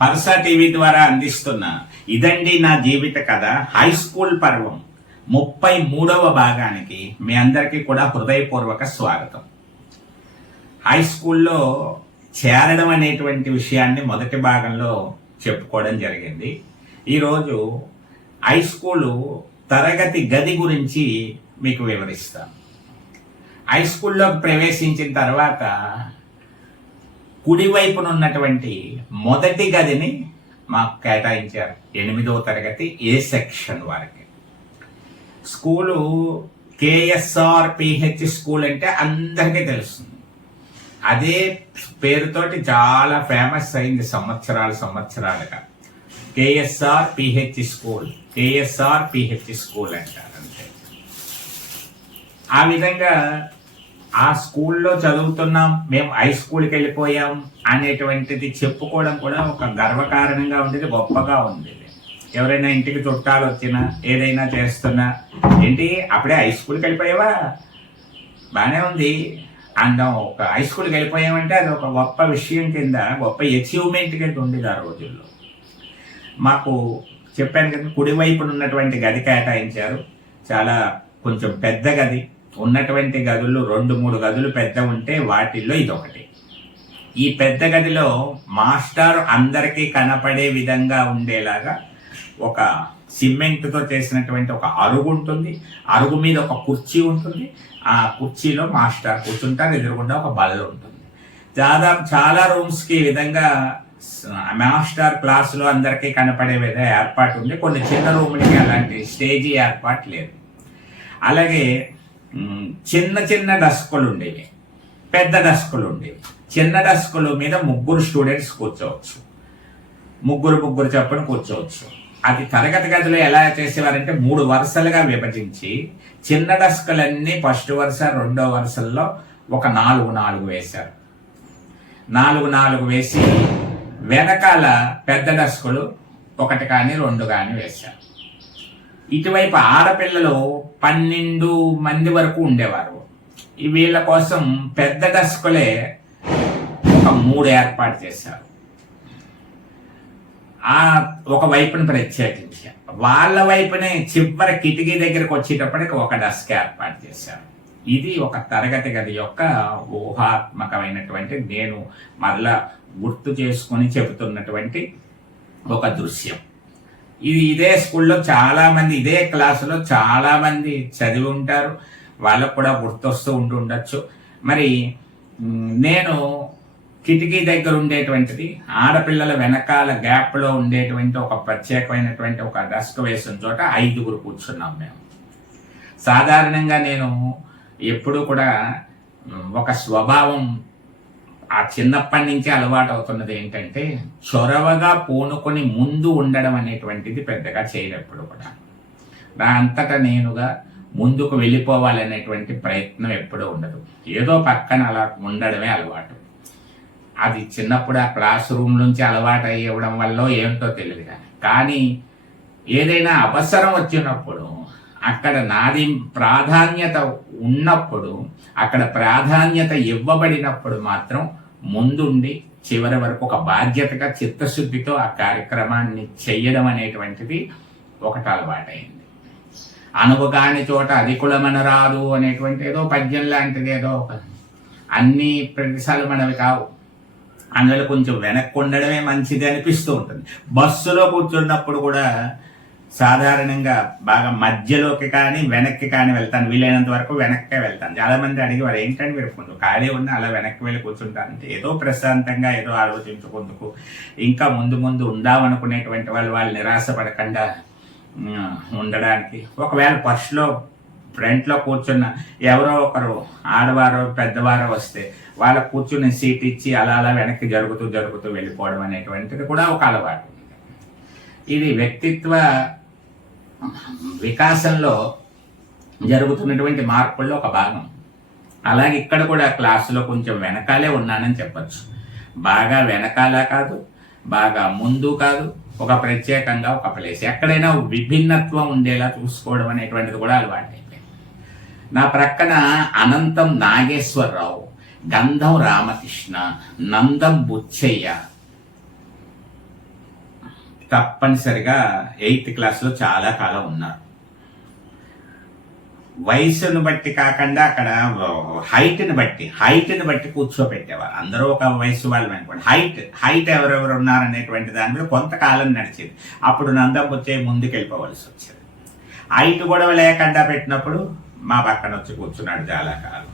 పర్సా TV ద్వారా అందిస్తున్న ఇదండి నా జీవిత కథ హై స్కూల్ పర్వం. ముప్పై మూడవ భాగానికి మీ అందరికీ కూడా హృదయపూర్వక స్వాగతం. హై స్కూల్లో చేరడం అనేటువంటి విషయాన్ని మొదటి భాగంలో చెప్పుకోవడం జరిగింది. ఈరోజు హై స్కూలు తరగతి గది గురించి మీకు వివరిస్తాను హై స్కూల్లో ప్రవేశించిన తర్వాత కుడివైపున ఉన్నటువంటి మొదటి గదిని మాకు కేటాయించారు. ఎనిమిదవ తరగతి ఏ సెక్షన్ వారికి. స్కూలు కేఎస్ఆర్ పిహెచ్ స్కూల్ అంటే అందరికీ తెలుస్తుంది. అదే పేరుతోటి చాలా ఫేమస్ అయింది సంవత్సరాలు సంవత్సరాలుగా. KSR PH school. KSR PH school అంటారు అంతే. ఆ విధంగా ఆ స్కూల్లో చదువుతున్నాం మేము హై స్కూల్కి వెళ్ళిపోయాం అనేటువంటిది చెప్పుకోవడం కూడా ఒక గర్వకారణంగా ఉండేది గొప్పగా ఉండేది. ఎవరైనా ఇంటికి చుట్టాలు వచ్చినా ఏదైనా చేస్తున్నా ఏంటి అప్పుడే హై స్కూల్కి వెళ్ళిపోయావా? బాగానే ఉంది. అందం ఒక హై స్కూల్కి వెళ్ళిపోయామంటే అది ఒక గొప్ప విషయం కింద గొప్ప అచీవ్మెంట్ కింద ఉండేది ఆ రోజుల్లో. మాకు చెప్పాను కదా కుడివైపున ఉన్నటువంటి గది కేటాయించారు. చాలా కొంచెం పెద్ద గది. ఉన్నటువంటి గదులు రెండు మూడు గదులు పెద్ద ఉంటే వాటిల్లో ఇదొకటి. ఈ పెద్ద గదిలో మాస్టర్ అందరికీ కనపడే విధంగా ఉండేలాగా ఒక సిమెంట్తో చేసినటువంటి ఒక అరుగు ఉంటుంది. అరుగు మీద ఒక కుర్చీ ఉంటుంది. ఆ కుర్చీలో మాస్టర్ కూర్చుంటారు ఎదురుగుండా ఒక బల్ల ఉంటుంది. దాదాపు చాలా రూమ్స్కి ఈ విధంగా మాస్టర్ క్లాసులో అందరికీ కనపడే విధంగా ఏర్పాటు ఉంది. కొన్ని చిన్న రూములకి అలాంటి స్టేజీ ఏర్పాటు లేదు. అలాగే చిన్న చిన్న డస్కులు ఉండేవి. పెద్ద డస్కులు ఉండేవి. చిన్న డస్కుల మీద ముగ్గురు స్టూడెంట్స్ కూర్చోవచ్చు. ముగ్గురు ముగ్గురు చొప్పున కూర్చోవచ్చు. అది తరగతి గదిలో ఎలా చేసేవారంటే మూడు వరుసలుగా విభజించి చిన్న డస్కులన్నీ ఫస్ట్ వరుస రెండో వరుసల్లో ఒక నాలుగు నాలుగు వేశారు. నాలుగు నాలుగు వేసి వెనకాల పెద్ద డస్కులు ఒకటి కానీ రెండు కానీ వేశారు. ఇటువైపు ఆడపిల్లలు పన్నెండు మంది వరకు ఉండేవారు. వీళ్ళ కోసం పెద్ద డస్కులే ఒక మూడు ఏర్పాటు చేశారు. ఆ ఒక వైపుని ప్రత్యేకించారు వాళ్ళ వైపునే చివరి కిటికీ దగ్గరకు వచ్చేటప్పటికి ఒక డస్క్ ఏర్పాటు చేశారు. ఇది ఒక తరగతి గది యొక్క ఊహాత్మకమైనటువంటి నేను మరలా గుర్తు చేసుకొని చెబుతున్నటువంటి ఒక దృశ్యం. ఇది ఇదే స్కూల్లో చాలామంది ఇదే క్లాసులో చాలామంది చదివి ఉంటారు వాళ్ళకు కూడా గుర్తొస్తూ ఉంటూ ఉండొచ్చు మరి నేను కిటికీ దగ్గర ఉండేటువంటిది ఆడపిల్లల వెనకాల గ్యాప్లో ఉండేటువంటి ఒక ప్రత్యేకమైనటువంటి ఒక డస్క్ వేసిన చోట ఐదుగురు కూర్చున్నాం మేము. సాధారణంగా నేను ఎప్పుడూ కూడా ఒక స్వభావం ఆ చిన్నప్పటి నుంచి అలవాటు అవుతున్నది ఏంటంటే చొరవగా పూనుకొని ముందు ఉండడం అనేటువంటిది పెద్దగా చేయనప్పుడు కూడా. నా అంతటా నేనుగా ముందుకు వెళ్ళిపోవాలనేటువంటి ప్రయత్నం ఎప్పుడూ ఉండదు. ఏదో పక్కన అలా ఉండడమే అలవాటు. అది చిన్నప్పుడు ఆ క్లాస్ రూమ్ నుంచి అలవాటు అయ్యడం వల్ల ఏంటో తెలియదు కానీ. ఏదైనా అవసరం వచ్చినప్పుడు అక్కడ నాది ప్రాధాన్యత ఉన్నప్పుడు అక్కడ ప్రాధాన్యత ఇవ్వబడినప్పుడు మాత్రం ముందుండి చివరి వరకు ఒక బాధ్యతగా చిత్తశుద్ధితో ఆ కార్యక్రమాన్ని చెయ్యడం అనేటువంటిది ఒకటి అలవాటైంది. అనువుగాని చోట అధికులమనరాదు అనేటువంటి ఏదో పద్యం లాంటిది ఏదో ఒక అన్ని ప్రదేశాలు మనవి కావు. అందులో కొంచెం వెనక్కి ఉండడమే మంచిది అనిపిస్తూ ఉంటుంది. బస్సులో కూర్చున్నప్పుడు కూడా సాధారణంగా బాగా మధ్యలోకి కానీ వెనక్కి కానీ వెళ్తాను. వీలైనంత వరకు వెనక్కే వెళ్తాను. చాలామంది అడిగి వారు ఏంటంటే మీరు కొంచెం ఖాళీ ఉన్న అలా వెనక్కి వెళ్ళి కూర్చుంటారంటే ఏదో ప్రశాంతంగా ఏదో ఆలోచించుకుందుకు ఇంకా ముందు ముందు ఉందామనుకునేటువంటి వాళ్ళు వాళ్ళు నిరాశపడకుండా ఉండడానికి. ఒకవేళ ఫస్ట్లో ఫ్రంట్లో కూర్చున్న ఎవరో ఒకరు ఆడవారు పెద్దవారు వస్తే వాళ్ళ కూర్చుని సీట్ ఇచ్చి అలా అలా వెనక్కి జరుగుతూ జరుగుతూ వెళ్ళిపోవడం అనేటువంటిది కూడా ఒక అలవాటు. ఇది వ్యక్తిత్వ వికాసంలో జరుగుతున్నటువంటి మార్పుల్లో ఒక భాగం. అలాగే ఇక్కడ కూడా క్లాసులో కొంచెం వెనకాలే ఉన్నానని చెప్పచ్చు. బాగా వెనకాల కాదు బాగా ముందు కాదు ఒక ప్రత్యేకంగా ఒక ప్లేస్ ఎక్కడైనా విభిన్నత్వం ఉండేలా చూసుకోవడం అనేటువంటిది కూడా అలవాటు. నా ప్రక్కన అనంతం నాగేశ్వరరావు గంధం రామకృష్ణ నందం బుచ్చయ్య. తప్పనిసరిగా ఎయిత్ క్లాస్లో చాలా కాలం ఉన్నారు. వయసును బట్టి కాకుండా అక్కడ హైట్ని బట్టి హైట్ని బట్టి కూర్చోబెట్టేవారు అందరూ ఒక వయసు వాళ్ళు అనుకోండి. హైట్ హైట్ ఎవరెవరు ఉన్నారనేటువంటి దాని మీద కొంతకాలం నడిచేది. అప్పుడు నందం వచ్చే ముందుకు వెళ్ళిపోవలసి వచ్చేది. హైట్ గొడవ లేకుండా పెట్టినప్పుడు మా పక్కన వచ్చి కూర్చున్నాడు చాలా కాలం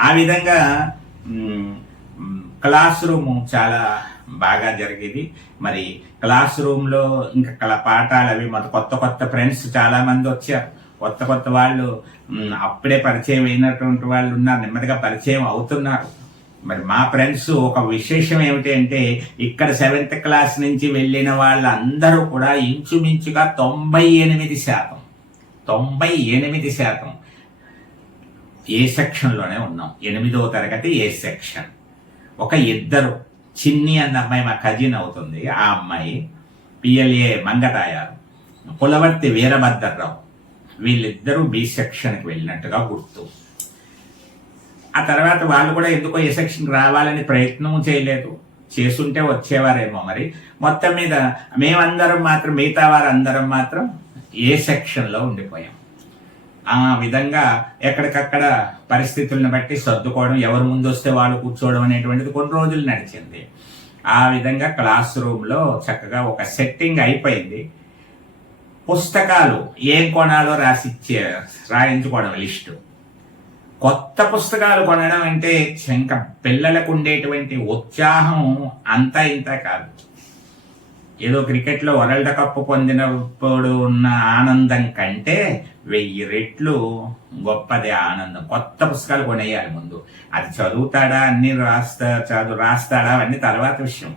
ఆ విధంగా క్లాస్ రూమ్ చాలా బాగా జరిగేది. మరి క్లాస్ రూమ్లో ఇంకా కల- పాఠాలు అవి మన కొత్త కొత్త ఫ్రెండ్స్ చాలామంది వచ్చారు. కొత్త కొత్త వాళ్ళు అప్పుడే పరిచయం అయినటువంటి వాళ్ళు ఉన్నారు నెమ్మదిగా పరిచయం అవుతున్నారు. మరి మా ఫ్రెండ్స్ ఒక విశేషం ఏమిటి అంటే ఇక్కడ సెవెంత్ క్లాస్ నుంచి వెళ్ళిన వాళ్ళందరూ కూడా ఇంచుమించుగా తొంభై ఎనిమిది శాతం తొంభై ఎనిమిది శాతం ఏ సెక్షన్లోనే ఉన్నాం. ఎనిమిదవ తరగతి ఏ సెక్షన్ ఒక ఇద్దరు చిన్ని అన్న అమ్మాయి మా కజిన్ అవుతుంది. ఆ అమ్మాయి పిఎల్ఏ మంగతాయారు. పులవర్తి వీరభద్రరావు వీళ్ళిద్దరూ బి సెక్షన్కి వెళ్ళినట్టుగా గుర్తు. ఆ తర్వాత వాళ్ళు కూడా ఎందుకో ఏ సెక్షన్కి రావాలని ప్రయత్నం చేయలేదు. చేసుంటే వచ్చేవారేమో మరి. మొత్తం మీద మేమందరం మాత్రం మిగతా వారందరం మాత్రం ఏ సెక్షన్లో ఉండిపోయాం. ఆ విధంగా ఎక్కడికక్కడ పరిస్థితులను బట్టి సర్దుకోవడం ఎవరు ముందు వస్తే వాళ్ళు కూర్చోవడం అనేటువంటిది కొన్ని రోజులు నడిచింది. ఆ విధంగా క్లాస్ రూమ్లో చక్కగా ఒక సెట్టింగ్ అయిపోయింది. పుస్తకాలు ఏం కొనాలో రాసిచ్చే రాయించుకోవడం లిస్టు. కొత్త పుస్తకాలు కొనడం అంటే ఇంకా పిల్లలకు ఉండేటువంటి ఉత్సాహం అంతా ఇంత కాదు. ఏదో క్రికెట్లో వరల్డ్ కప్ పొందినప్పుడు ఉన్న ఆనందం కంటే వెయ్యి రెట్లు గొప్పది ఆనందం. కొత్త పుస్తకాలు కొనేయాలి ముందు. అది చదువుతాడా అన్ని రాస్తా చదువు రాస్తాడా అన్నీ తర్వాత విషయం.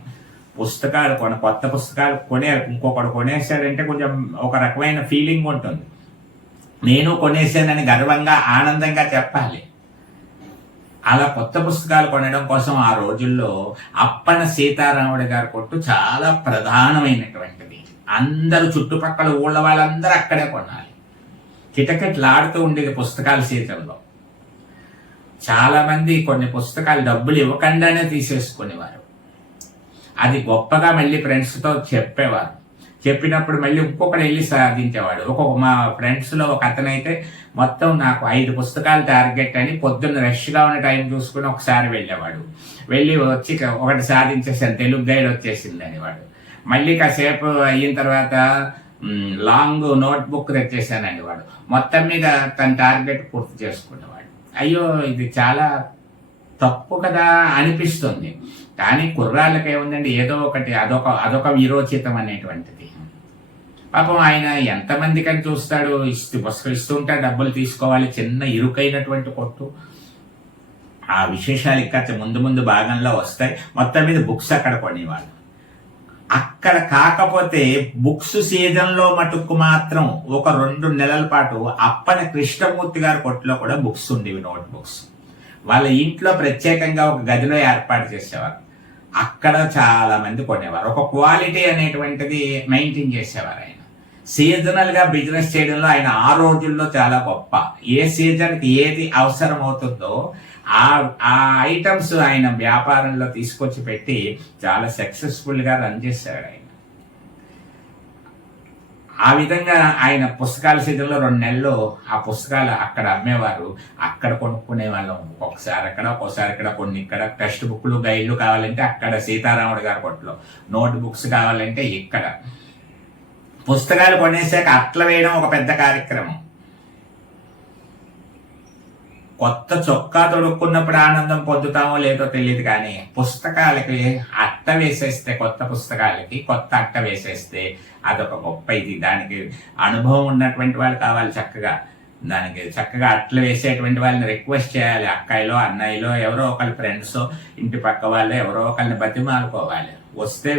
పుస్తకాలు కొన కొత్త పుస్తకాలు కొనేయాలి ఇంకొకడు కొనేసాడంటే కొంచెం ఒక రకమైన ఫీలింగ్ ఉంటుంది. నేను కొనేసానని గర్వంగా ఆనందంగా చెప్పాలి. అలా కొత్త పుస్తకాలు కొనడం కోసం ఆ రోజుల్లో అప్పన సీతారాముడి గారి కొట్టు చాలా ప్రధానమైనటువంటిది. అందరూ చుట్టుపక్కల ఊళ్ళ వాళ్ళందరూ అక్కడే కొనాలి. కిటకిటలాడుతూ ఉండేది పుస్తకాల సీతంలో చాలామంది కొన్ని పుస్తకాలు డబ్బులు ఇవ్వకుండానే తీసేసుకునేవారు. అది గొప్పగా మళ్ళీ ఫ్రెండ్స్తో చెప్పేవారు. చెప్పినప్పుడు మళ్ళీ ఇంకొకటి వెళ్ళి సాధించేవాడు. ఒక్కొక్క మా ఫ్రెండ్స్లో ఒక అతనైతే మొత్తం నాకు ఐదు పుస్తకాలు టార్గెట్ అని పొద్దున్న రష్గా ఉన్న టైం చూసుకుని ఒకసారి వెళ్ళేవాడు. వెళ్ళి వచ్చి ఒకటి సాధించేసాను తెలుగు గైడ్ వచ్చేసింది అనేవాడు. మళ్ళీ కాసేపు అయిన తర్వాత లాంగ్ నోట్ బుక్ తెచ్చేసానండి వాడు మొత్తం మీద తన టార్గెట్ పూర్తి చేసుకునేవాడు. అయ్యో ఇది చాలా తప్పు కదా అనిపిస్తుంది. కానీ కుర్రాళ్ళకి ఏముందండి ఏదో ఒకటి అదొక అదొక విరోచితం అనేటువంటిది. పాపం ఆయన ఎంతమందికని చూస్తాడు ఇస్తూ పుస్తకం ఇస్తుంటే డబ్బులు తీసుకోవాలి చిన్న ఇరుకైనటువంటి కొట్టు. ఆ విశేషాలు ఇంకా ముందు ముందు భాగంలో వస్తాయి. మొత్తం మీద బుక్స్ అక్కడ కొనేవాళ్ళు. అక్కడ కాకపోతే బుక్స్ సీజన్లో మటుకు మాత్రం ఒక రెండు నెలల పాటు అప్పన కృష్ణమూర్తి గారి కొట్లో కూడా బుక్స్ ఉండేవి నోట్ బుక్స్ వాళ్ళ ఇంట్లో ప్రత్యేకంగా ఒక గదిలో ఏర్పాటు చేసేవారు. అక్కడ చాలా మంది కొనేవారు. ఒక క్వాలిటీ అనేటువంటిది మెయింటైన్ చేసేవారు ఆయన. సీజనల్గా బిజినెస్ చేయడంలో ఆయన ఆ రోజుల్లో చాలా గొప్ప. ఏ సీజన్కి ఏది అవసరం అవుతుందో ఆ ఆ ఐటమ్స్ ఆయన వ్యాపారంలో తీసుకొచ్చి పెట్టి చాలా సక్సెస్ఫుల్గా రన్ చేశాడు ఆయన. ఆ విధంగా ఆయన పుస్తకాల సీజన్లో రెండు నెలలు ఆ పుస్తకాలు అక్కడ అమ్మేవారు. అక్కడ కొనుక్కునే వాళ్ళం. ఒకసారి అక్కడ ఒకసారి ఇక్కడ కొన్ని ఇక్కడ. టెక్స్ట్ బుక్లు గైడ్లు కావాలంటే అక్కడ సీతారాముడు గారి కొట్లో. నోట్ బుక్స్ కావాలంటే ఇక్కడ. పుస్తకాలు కొనేసాక అట్ల వేయడం ఒక పెద్ద కార్యక్రమం. కొత్త చొక్కా తొడుక్కున్నప్పుడు ఆనందం పొందుతామో లేదో తెలియదు కానీ పుస్తకాలకి అట్ట వేసేస్తే కొత్త పుస్తకాలకి కొత్త అట్ట వేసేస్తే అదొక గొప్ప ఇది. దానికి అనుభవం ఉన్నటువంటి వాళ్ళు కావాలి చక్కగా. దానికి చక్కగా అట్లు వేసేటువంటి వాళ్ళని రిక్వెస్ట్ చేయాలి. అక్కాయిలో అన్నయ్యలో ఎవరో ఒకరి ఫ్రెండ్స్ ఇంటి పక్క వాళ్ళు ఎవరో ఒకరిని బతిమాలుకోవాలి. వస్తే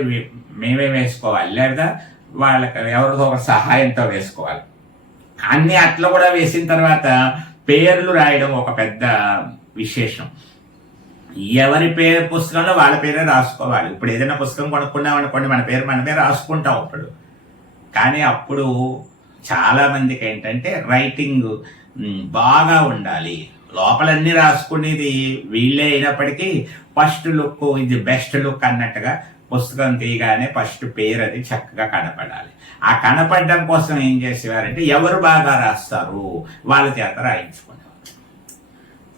మేమే వేసుకోవాలి. లేదా వాళ్ళకి ఎవరితో ఒక సహాయంతో వేసుకోవాలి. అన్ని అట్లు కూడా వేసిన తర్వాత పేర్లు రాయడం ఒక పెద్ద విశేషం. ఎవరి పేరు పుస్తకంలో వాళ్ళ పేరే రాసుకోవాలి. ఇప్పుడు ఏదైనా పుస్తకం కొనుక్కున్నాం అనుకోండి మన పేరు మన పేరు రాసుకుంటాం అప్పుడు. కానీ అప్పుడు చాలా మందికి ఏంటంటే రైటింగ్ బాగా ఉండాలి. లోపలన్నీ రాసుకునేది వీళ్ళే అయినప్పటికీ ఫస్ట్ లుక్ ఇది బెస్ట్ లుక్ అన్నట్టుగా పుస్తకం తీయగానే ఫస్ట్ పేరు అది చక్కగా కనపడాలి. ఆ కనపడడం కోసం ఏం చేసేవారంటే ఎవరు బాగా రాస్తారు వాళ్ళ చేత రాయించుకునేవారు.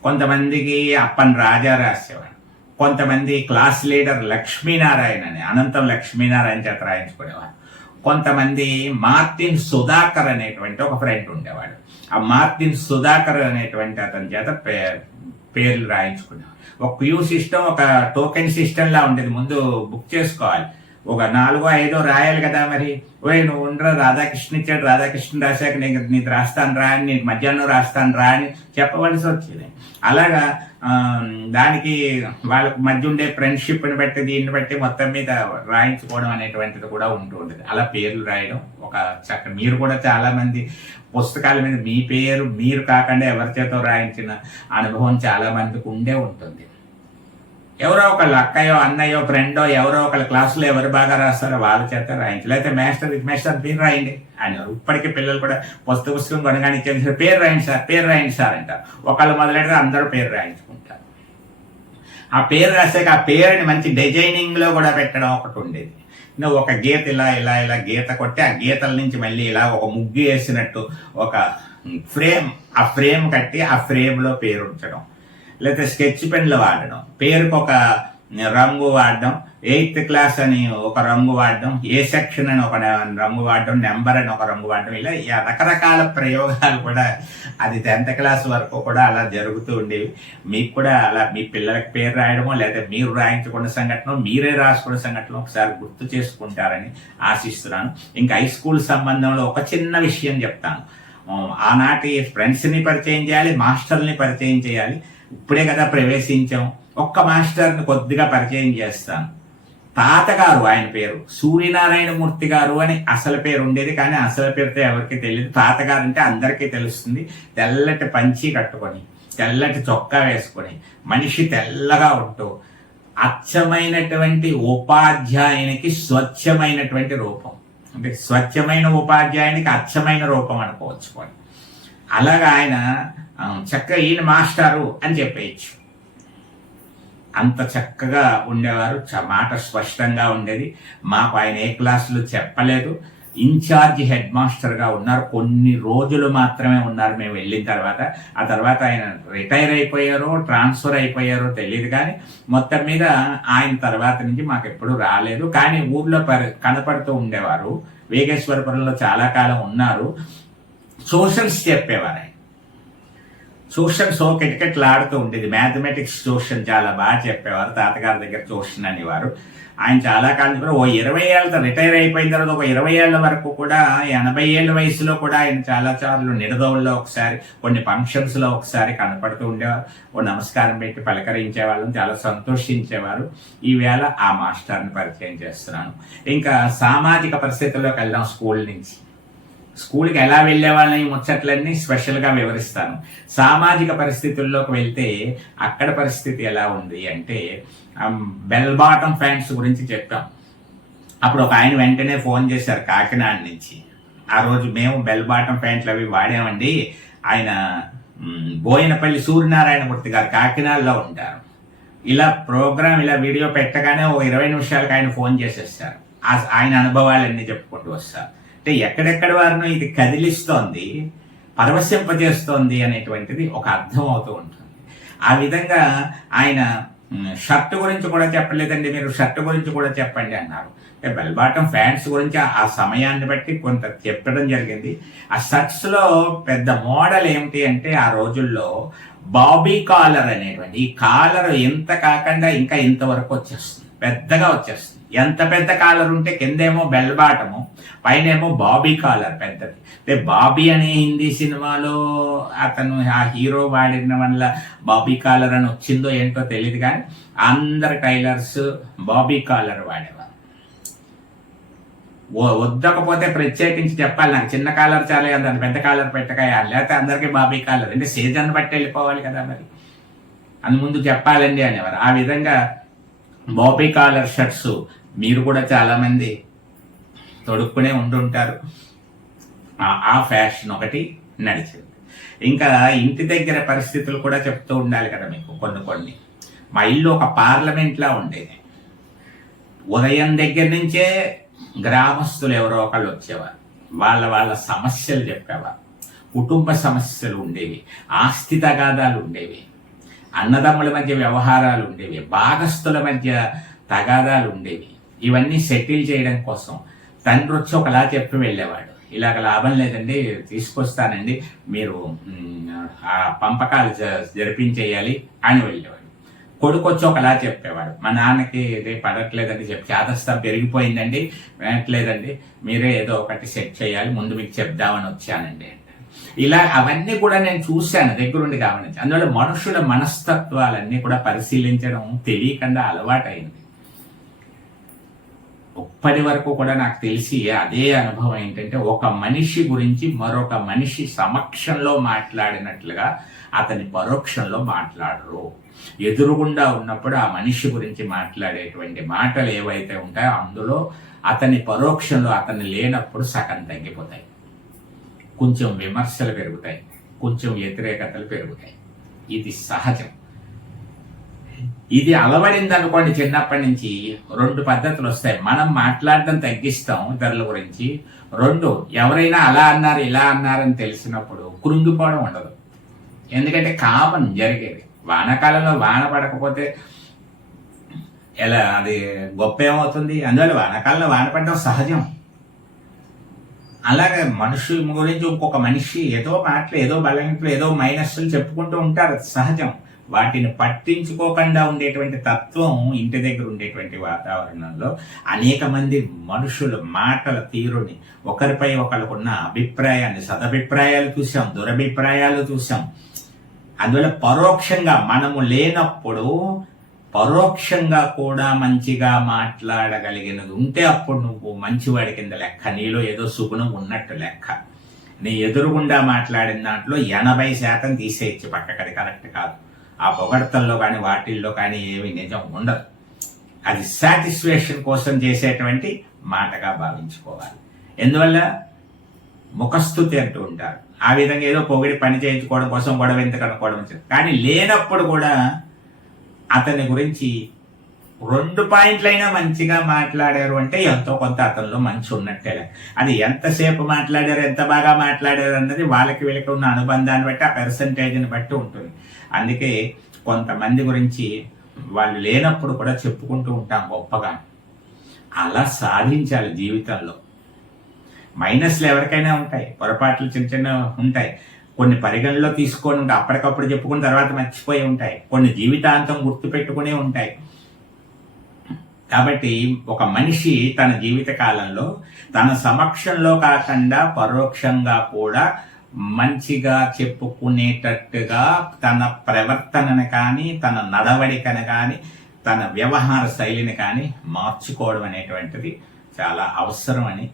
కొంతమందికి అప్పన్ రాజా రాసేవాడు. కొంతమంది క్లాస్ లీడర్ లక్ష్మీనారాయణ అని అనంతం లక్ష్మీనారాయణ చేత రాయించుకునేవాడు. కొంతమంది మార్టిన్ సుధాకర్ అనేటువంటి ఒక ఫ్రెండ్ ఉండేవాడు. ఆ మార్టిన్ సుధాకర్ అనేటువంటి అతని చేత పేర్లు రాయించుకున్నాం ఒక క్యూ సిస్టమ్ ఒక టోకెన్ సిస్టమ్ లా ఉండేది. ముందు బుక్ చేసుకోవాలి. ఒక నాలుగో ఐదో రాయాలి కదా మరి. ఓయ్ నువ్వు ఉండరా రాధాకృష్ణ ఇచ్చాడు రాధాకృష్ణ రాశాక నేను నీకు రాస్తాను రా అని నీకు మధ్యాహ్నం రాస్తాను రా అని చెప్పవలసి వచ్చేది. అలాగా దానికి వాళ్ళకి మధ్య ఉండే ఫ్రెండ్షిప్ని బట్టి దీన్ని బట్టి మొత్తం మీద రాయించుకోవడం అనేటువంటిది కూడా ఉంటూ అలా పేర్లు రాయడం ఒక చక్క. మీరు కూడా చాలామంది పుస్తకాల మీద మీ పేరు మీరు కాకుండా ఎవరి చేతో రాయించిన అనుభవం చాలా మందికి ఉండే ఉంటుంది. ఎవరో ఒకళ్ళు అక్కయో అన్నయ్యో ఫ్రెండో ఎవరో ఒకళ్ళ క్లాసులో ఎవరు బాగా రాస్తారో వాళ్ళ చేత రాయించి. లేకపోతే మేస్టర్ మేస్టర్ పేరు రాయండి అని ఇప్పటికీ పిల్లలు కూడా పుస్తక పుస్తకం కొనగానే ఇచ్చేది పేరు రాయండి సార్ పేరు రాయండి సార్ అంటారు. ఒకళ్ళు మొదలెడితే అందరూ పేరు రాయించుకుంటారు. ఆ పేరు రాసాక ఆ పేరుని మంచి డిజైనింగ్లో కూడా పెట్టడం ఒకటి ఉండేది. నువ్వు ఒక గీత ఇలా ఇలా ఇలా గీత కొట్టి ఆ గీతల నుంచి మళ్ళీ ఇలా ఒక ముగ్గు వేసినట్టు ఒక ఫ్రేమ్ ఆ ఫ్రేమ్ కట్టి ఆ ఫ్రేమ్లో పేరు ఉంచడం. లేకపోతే స్కెచ్ పెన్లు వాడడం. పేరుకు ఒక రంగు వాడడం. ఎయిత్ క్లాస్ అని ఒక రంగు వాడడం. ఏ సెక్షన్ అని ఒక రంగు వాడడం. నెంబర్ అని ఒక రంగు వాడడం. ఇలా రకరకాల ప్రయోగాలు కూడా అది టెన్త్ క్లాస్ వరకు కూడా అలా జరుగుతూ ఉండేవి. మీకు కూడా అలా మీ పిల్లలకి పేరు రాయడమో లేదా మీరు రాయించుకున్న సంఘటన మీరే రాసుకున్న సంఘటన ఒకసారి గుర్తు చేసుకుంటారని ఆశిస్తున్నాను. ఇంకా హై స్కూల్ సంబంధంలో ఒక చిన్న విషయం చెప్తాను. ఆనాటి ఫ్రెండ్స్ని పరిచయం చేయాలి మాస్టర్ని పరిచయం చేయాలి. ఇప్పుడే కదా ప్రవేశించాం. ఒక్క మాస్టర్ని కొద్దిగా పరిచయం చేస్తాను. తాతగారు ఆయన పేరు సూర్యనారాయణ మూర్తి గారు అని అసలు పేరు ఉండేది కానీ అసలు పేరుతో ఎవరికి తెలియదు తాతగారు అంటే అందరికీ తెలుస్తుంది. తెల్లటి పంచి కట్టుకొని తెల్లటి చొక్కా వేసుకొని మనిషి తెల్లగా ఉంటూ అచ్చమైనటువంటి ఉపాధ్యాయునికి స్వచ్ఛమైనటువంటి రూపం. అంటే స్వచ్ఛమైన ఉపాధ్యాయునికి అచ్చమైన రూపం అనుకోవచ్చు అలాగా ఆయన చక్కగా ఈయన మాస్టారు అని చెప్పేయచ్చు. అంత చక్కగా ఉండేవారు చ- మాట స్పష్టంగా ఉండేది. మాకు ఆయన ఏ క్లాసులు చెప్పలేదు. ఇన్ఛార్జ్ హెడ్ మాస్టర్గా ఉన్నారు. కొన్ని రోజులు మాత్రమే ఉన్నారు మేము వెళ్ళిన తర్వాత. ఆ తర్వాత ఆయన రిటైర్ అయిపోయారో ట్రాన్స్ఫర్ అయిపోయారో తెలియదు కానీ మొత్తం మీద ఆయన తర్వాత నుంచి మాకు ఎప్పుడు రాలేదు. కానీ ఊర్లో పరి కనపడుతూ ఉండేవారు. వేగేశ్వరపురంలో చాలా కాలం ఉన్నారు. సోషల్స్ చెప్పేవారు ఆయన. ట్యూషన్ సో కిటకిటలు ఆడుతూ ఉండేది. మ్యాథమెటిక్స్ ట్యూషన్ చాలా బాగా చెప్పేవారు. తాతగారి దగ్గర ట్యూషన్ అనేవారు. ఆయన చాలా కాలం కూడా ఓ ఇరవై ఏళ్ళతో రిటైర్ అయిపోయిన తర్వాత ఒక ఇరవై ఏళ్ళ వరకు కూడా ఎనభై ఏళ్ళ వయసులో కూడా ఆయన చాలా సార్లు నిడదవుల్లో ఒకసారి కొన్ని ఫంక్షన్స్లో ఒకసారి కనపడుతూ ఉండేవారు. ఓ నమస్కారం పెట్టి పలకరించే వాళ్ళని చాలా సంతోషించేవారు. ఈవేళ ఆ మాస్టర్ని పరిచయం చేస్తున్నాను. ఇంకా సామాజిక పరిస్థితుల్లోకి వెళ్దాం స్కూల్ నుంచి. స్కూల్కి ఎలా వెళ్ళే వాళ్ళని ముచ్చట్లన్నీ స్పెషల్గా వివరిస్తాను. సామాజిక పరిస్థితుల్లోకి వెళ్తే అక్కడ పరిస్థితి ఎలా ఉంది అంటే బెల్ బాటమ్ ఫ్యాన్స్ గురించి చెప్పాం. అప్పుడు ఒక ఆయన వెంటనే ఫోన్ చేశారు కాకినాడ నుంచి. ఆ రోజు మేము బెల్ బాటమ్ ప్యాంట్లు అవి వాడామండి. ఆయన బోయినపల్లి సూర్యనారాయణ మూర్తి గారు కాకినాడలో ఉంటారు. ఇలా ప్రోగ్రామ్ ఇలా వీడియో పెట్టగానే ఒక ఇరవై నిమిషాలకు ఆయన ఫోన్ చేసేస్తారు. ఆ- ఆయన అనుభవాలన్నీ చెప్పుకుంటూ వస్తారు. అంటే ఎక్కడెక్కడ వారినో ఇది కదిలిస్తోంది పరవశింపజేస్తోంది అనేటువంటిది ఒక అర్థం అవుతూ ఉంటుంది. ఆ విధంగా ఆయన షర్ట్ గురించి కూడా చెప్పలేదండి మీరు షర్ట్ గురించి కూడా చెప్పండి అన్నారు. అంటే బెల్బాటం ఫ్యాన్స్ గురించి ఆ- సమయాన్ని బట్టి కొంత చెప్పడం జరిగింది. ఆ షర్ట్స్లో పెద్ద మోడల్ ఏమిటి అంటే ఆ రోజుల్లో బాబీ కాలర్ అనేటువంటి ఈ కాలర్ ఎంత కాకుండా ఇంకా ఇంతవరకు వచ్చేస్తుంది పెద్దగా వచ్చేస్తుంది. ఎంత పెద్ద కాలర్ ఉంటే కిందేమో బెల్ బాటము పైనేమో బాబీ కాలర్ పెద్దది. అంటే బాబీ అనే హిందీ సినిమాలో అతను ఆ హీరో వాడిన వల్ల బాబీ కాలర్ అని వచ్చిందో ఏంటో తెలియదు కానీ అందరు టైలర్స్ బాబీ కాలర్ వాడేవారు. వద్దకపోతే ప్రత్యేకించి చెప్పాలి నాకు చిన్న కాలర్ చాలే దాని పెద్ద కాలర్ పెట్టకాయా? లేకపోతే అందరికీ బాబీ కాలర్. అంటే సీజన్ బట్టి వెళ్ళిపోవాలి కదా మరి. అందు ముందు చెప్పాలండి అనేవారు. ఆ విధంగా బాబీ కాలర్ షర్ట్స్ మీరు కూడా చాలామంది తొడుక్కునే ఉంటుంటారు ఆ- ఆ ఫ్యాషన్ ఒకటి నడిచింది. ఇంకా ఇంటి దగ్గర పరిస్థితులు కూడా చెప్తూ ఉండాలి కదా మీకు కొన్ని కొన్ని. మా ఇల్లు ఒక పార్లమెంట్లా ఉండేది. ఉదయం దగ్గర నుంచే గ్రామస్తులు ఎవరో ఒకళ్ళు వచ్చేవారు. వాళ్ళ వాళ్ళ సమస్యలు చెప్పేవారు. కుటుంబ సమస్యలు ఉండేవి. ఆస్తి తగాదాలు ఉండేవి. అన్నదమ్ముల మధ్య వ్యవహారాలు ఉండేవి. భాగస్థుల మధ్య తగాదాలు ఉండేవి. ఇవన్నీ సెటిల్ చేయడం కోసం తండ్రి వచ్చి ఒకలా చెప్పి వెళ్ళేవాడు. ఇలాగ లాభం లేదండి తీసుకొస్తానండి మీరు ఆ పంపకాలు జ- జరిపించేయాలి అని వెళ్ళేవాడు. కొడుకు వచ్చి ఒకలా చెప్పేవాడు. మా నాన్నకి ఇది పడట్లేదండి చెప్పి చేతస్థం పెరిగిపోయిందండి వినట్లేదండి మీరే ఏదో ఒకటి సెట్ చేయాలి ముందు మీకు చెప్దామని వచ్చానండి ఇలా అవన్నీ కూడా నేను చూశాను దగ్గరుండి గమనించి అందువల్ల మనుషుల మనస్తత్వాలన్నీ కూడా పరిశీలించడం తెలియకుండా అలవాటైంది. ఇప్పటి వరకు కూడా నాకు తెలిసి అదే అనుభవం ఏంటంటే ఒక మనిషి గురించి మరొక మనిషి సమక్షంలో మాట్లాడినట్లుగా అతని పరోక్షంలో మాట్లాడరు. ఎదురుగుండా ఉన్నప్పుడు ఆ మనిషి గురించి మాట్లాడేటువంటి మాటలు ఏవైతే ఉంటాయో అందులో అతని పరోక్షంలో అతను లేనప్పుడు సగం తగ్గిపోతాయి. కొంచెం విమర్శలు పెరుగుతాయి. కొంచెం వ్యతిరేకతలు పెరుగుతాయి. ఇది సహజం. ఇది అలవడింది అనుకోండి చిన్నప్పటి నుంచి. రెండు పద్ధతులు వస్తాయి. మనం మాట్లాడడం తగ్గిస్తాం ఇతరుల గురించి. రెండు ఎవరైనా అలా అన్నారు ఇలా అన్నారని తెలిసినప్పుడు కృంగిపోవడం ఉండదు. ఎందుకంటే కామన్ జరిగేది. వానాకాలంలో వాన పడకపోతే ఎలా అది గొప్ప ఏమవుతుంది? అందువల్ల వానాకాలంలో వాన పడడం సహజం. అలాగే మనుషుల గురించి ఇంకొక మనిషి ఏదో మాటలు ఏదో బలహీనతలు ఏదో మైనస్లు చెప్పుకుంటూ ఉంటారు. అది సహజం. వాటిని పట్టించుకోకుండా ఉండేటువంటి తత్వం ఇంటి దగ్గర ఉండేటువంటి వాతావరణంలో అనేక మంది మనుషులు మాటల తీరుని ఒకరిపై ఒకరికున్న అభిప్రాయాన్ని సదభిప్రాయాలు చూసాం దురభిప్రాయాలు చూసాం అందువల్ల పరోక్షంగా మనము లేనప్పుడు పరోక్షంగా కూడా మంచిగా మాట్లాడగలిగినది ఉంటే అప్పుడు నువ్వు మంచివాడి కింద లెక్క నీలో ఏదో సుగుణం ఉన్నట్టు లెక్క. నీ ఎదురుగుండా మాట్లాడిన దాంట్లో ఎనభై శాతం తీసేయచ్చు పక్కకది కరెక్ట్ కాదు. ఆ పొగడతల్లో కానీ వాటిల్లో కానీ ఏమి నిజం ఉండదు. అది సాటిస్ఫాక్షన్ కోసం చేసేటువంటి మాటగా భావించుకోవాలి. ఎందువల్ల? ముఖస్థుతి అంటూ ఉంటారు. ఆ విధంగా ఏదో పొగిడి పని చేయించుకోవడం కోసం గొడవ ఎందుకు అనుకోవడం మంచిది. కానీ లేనప్పుడు కూడా అతని గురించి రెండు పాయింట్లైనా మంచిగా మాట్లాడారు అంటే ఎంతో కొంత అతనిలో మంచి ఉన్నట్టే అది ఎంతసేపు మాట్లాడారు ఎంత బాగా మాట్లాడారు అన్నది వాళ్ళకి వీళ్ళకి ఉన్న అనుబంధాన్ని బట్టి ఆ పెర్సంటేజ్ని బట్టి ఉంటుంది. అందుకే కొంతమంది గురించి వాళ్ళు లేనప్పుడు కూడా చెప్పుకుంటూ ఉంటాం గొప్పగా. అలా సాధించాలి జీవితంలో. మైనస్లు ఎవరికైనా ఉంటాయి పొరపాట్లు చిన్న చిన్న ఉంటాయి. కొన్ని పరిగణలో తీసుకొని ఉంటాయి అప్పటికప్పుడు చెప్పుకున్న తర్వాత మర్చిపోయి ఉంటాయి. కొన్ని జీవితాంతం గుర్తుపెట్టుకునే ఉంటాయి. కాబట్టి ఒక మనిషి తన జీవిత కాలంలో తన సమక్షంలో కాకుండా పరోక్షంగా కూడా మంచిగా చెప్పుకునేటట్టుగా తన ప్రవర్తనను కానీ తన నడవడికను కానీ తన వ్యవహార శైలిని కానీ మార్చుకోవడం అనేటువంటిది చాలా అవసరం అని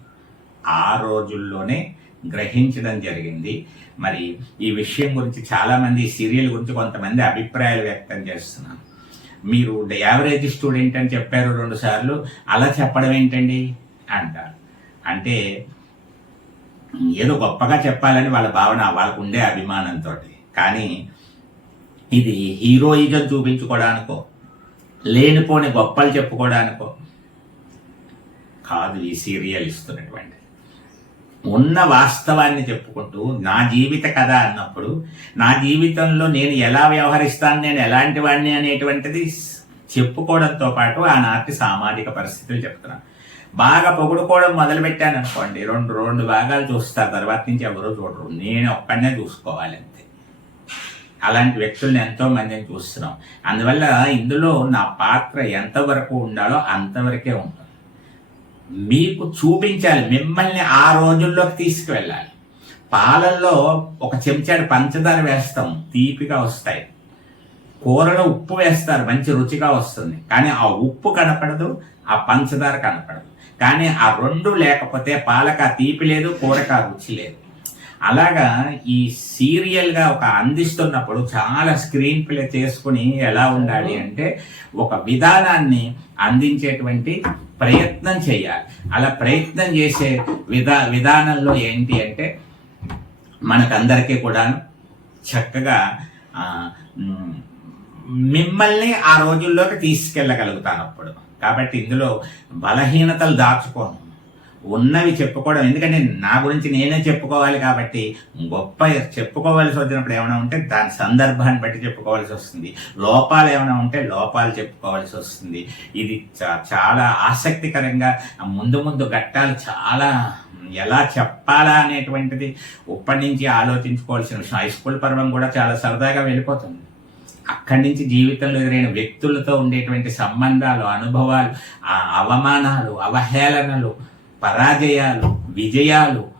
ఆ రోజుల్లోనే గ్రహించడం జరిగింది. మరి ఈ విషయం గురించి చాలామంది సీరియల్ గురించి కొంతమంది అభిప్రాయాలు వ్యక్తం చేస్తున్నాను మీరు యావరేజ్ స్టూడెంట్ అని చెప్పారు రెండు సార్లు అలా చెప్పడం ఏంటండి? అంటారు. అంటే ఏదో గొప్పగా చెప్పాలని వాళ్ళ భావన వాళ్ళకు ఉండే అభిమానంతో కానీ ఇది హీరోయిజం చూపించుకోవడానికో లేనిపోని గొప్పలు చెప్పుకోవడానికో కాదు ఈ సీరియల్ ఇస్తున్నటువంటి ఉన్న వాస్తవాన్ని చెప్పుకుంటూ నా జీవిత కథ అన్నప్పుడు నా జీవితంలో నేను ఎలా వ్యవహరిస్తాను నేను ఎలాంటి వాడిని అనేటువంటిది చెప్పుకోవడంతో పాటు ఆనాటి సామాజిక పరిస్థితులు చెప్తున్నాను బాగా పొగుడుకోవడం మొదలుపెట్టాను అనుకోండి రెండు రెండు భాగాలు చూస్తారు తర్వాత నుంచి ఎవరో చూడరు. నేను ఒక్కడనే చూసుకోవాలి అంతే. అలాంటి వ్యక్తులను ఎంతో మందిని చూస్తున్నాం. అందువల్ల ఇందులో నా పాత్ర ఎంతవరకు ఉండాలో అంతవరకే ఉంటుంది. మీకు చూపించాలి. మిమ్మల్ని ఆ రోజుల్లోకి తీసుకువెళ్ళాలి. పాలల్లో ఒక చెంచాడు పంచదార వేస్తాం. తీపిగా వస్తాయి. కూరలో ఉప్పు వేస్తారు. మంచి రుచిగా వస్తుంది. కానీ ఆ ఉప్పు కనపడదు ఆ పంచదార కనపడదు. కానీ ఆ రెండు లేకపోతే పాలకు ఆ తీపి లేదు కూరకు ఆ రుచి లేదు. అలాగా ఈ సీరియల్గా ఒక అందిస్తున్నప్పుడు చాలా స్క్రీన్ ప్లే చేసుకుని ఎలా ఉండాలి అంటే ఒక విధానాన్ని అందించేటువంటి ప్రయత్నం చేయాలి. అలా ప్రయత్నం చేసే విధా విధానంలో ఏంటి అంటే మనకందరికీ కూడా చక్కగా మిమ్మల్ని ఆ రోజుల్లోకి తీసుకెళ్ళగలుగుతాను అప్పుడు కాబట్టి ఇందులో బలహీనతలు దాచుకోను. ఉన్నవి చెప్పుకోవడం. ఎందుకంటే నా గురించి నేనే చెప్పుకోవాలి కాబట్టి గొప్ప చెప్పుకోవాల్సి వచ్చినప్పుడు ఏమైనా ఉంటే దాని సందర్భాన్ని బట్టి చెప్పుకోవాల్సి వస్తుంది. లోపాలు ఏమైనా ఉంటే లోపాలు చెప్పుకోవాల్సి వస్తుంది. ఇది చాలా ఆసక్తికరంగా ముందు ముందు ఘట్టాలు చాలా ఎలా చెప్పాలా అనేటువంటిది ఇప్పటి నుంచి ఆలోచించుకోవాల్సిన విషయం. హై స్కూల్ పర్వం కూడా చాలా సరదాగా వెళ్ళిపోతుంది. అక్కడి నుంచి జీవితంలో ఎదురైన వ్యక్తులతో ఉండేటువంటి సంబంధాలు అనుభవాలు ఆ అవమానాలు అవహేళనలు పరాజయాలు విజయాలు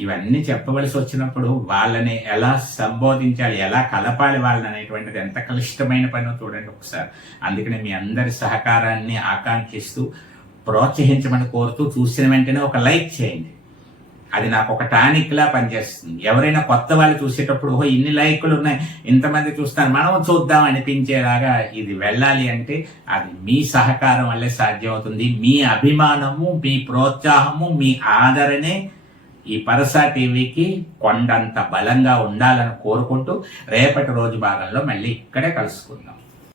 ఇవన్నీ చెప్పవలసి వచ్చినప్పుడు వాళ్ళని ఎలా సంబోధించాలి ఎలా కలపాలి వాళ్ళని అనేటువంటిది ఎంత క్లిష్టమైన పనో చూడండి ఒకసారి. అందుకనే మీ అందరి సహకారాన్ని ఆకాంక్షిస్తూ ప్రోత్సహించమని కోరుతూ చూసిన వెంటనే ఒక లైక్ చేయండి. అది నాకు ఒక టానిక్ లా పనిచేస్తుంది. ఎవరైనా కొత్త వాళ్ళు చూసేటప్పుడు ఓహో ఇన్ని లైకులు ఉన్నాయి ఇంతమంది చూస్తారు మనం చూద్దాం అనిపించేలాగా ఇది వెళ్ళాలి అంటే అది మీ సహకారం వల్లే సాధ్యమవుతుంది. మీ అభిమానము మీ ప్రోత్సాహము మీ ఆదరణే ఈ పరసా టీవీకి కొండంత బలంగా ఉండాలని కోరుకుంటూ రేపటి రోజు భాగంలో మళ్ళీ ఇక్కడే కలుసుకుందాం.